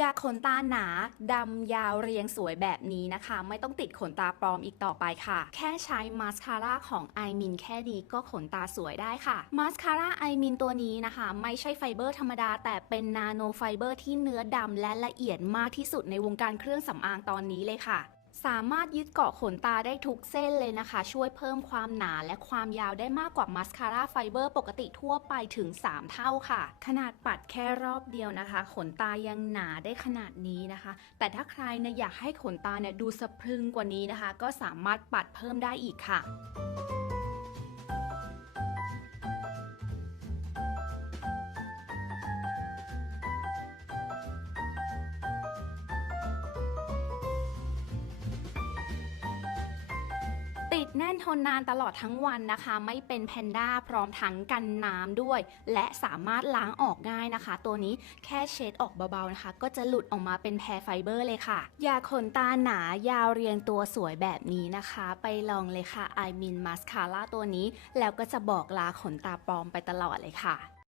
ยาขนตาหนาดำยาวเรียงสวยแบบนี้นะคะ ไม่ต้องติดขนตาปลอมอีกต่อไปค่ะ แค่ใช้มาสคาร่าของไอมินแค่นี้ก็ขนตาสวยได้ค่ะมาสคาร่าไอมินตัวนี้นะคะ ไม่ใช่ไฟเบอร์ธรรมดา แต่เป็นนาโนไฟเบอร์ที่เนื้อดำและละเอียดมากที่สุดในวงการเครื่องสำอางตอนนี้เลยค่ะ สามารถยึดเกาะขนตาได้ทุกเส้นเลยนะคะ ช่วยเพิ่มความหนาและความยาวได้มากกว่ามาสคาร่าไฟเบอร์ปกติทั่วไปถึง 3 เท่าค่ะ ขนาดปัดแค่รอบเดียวนะคะ ขนตายังหนาได้ขนาดนี้นะคะ แต่ถ้าใครเนี่ยอยากให้ขนตาเนี่ยดูสะพรึงกว่านี้นะคะ ก็สามารถปัดเพิ่มได้อีกค่ะ ดแน่นทนนานตลอดทั้งวันนะคะ ไม่เป็นแพนด้าพร้อมทั้งกันน้ำด้วย และสามารถล้างออกง่ายนะคะ ตัวนี้แค่เช็ดออกเบาๆนะคะ ก็จะหลุดออกมาเป็นแพรไฟเบอร์เลยค่ะ ยาขนตาหนายาวเรียงตัวสวยแบบนี้นะคะ ไปลองเลยค่ะ I m i n Mascara ตัวนี้ แล้วก็จะบอกลาขนตาปลอมไปตลอดเลยค่ะ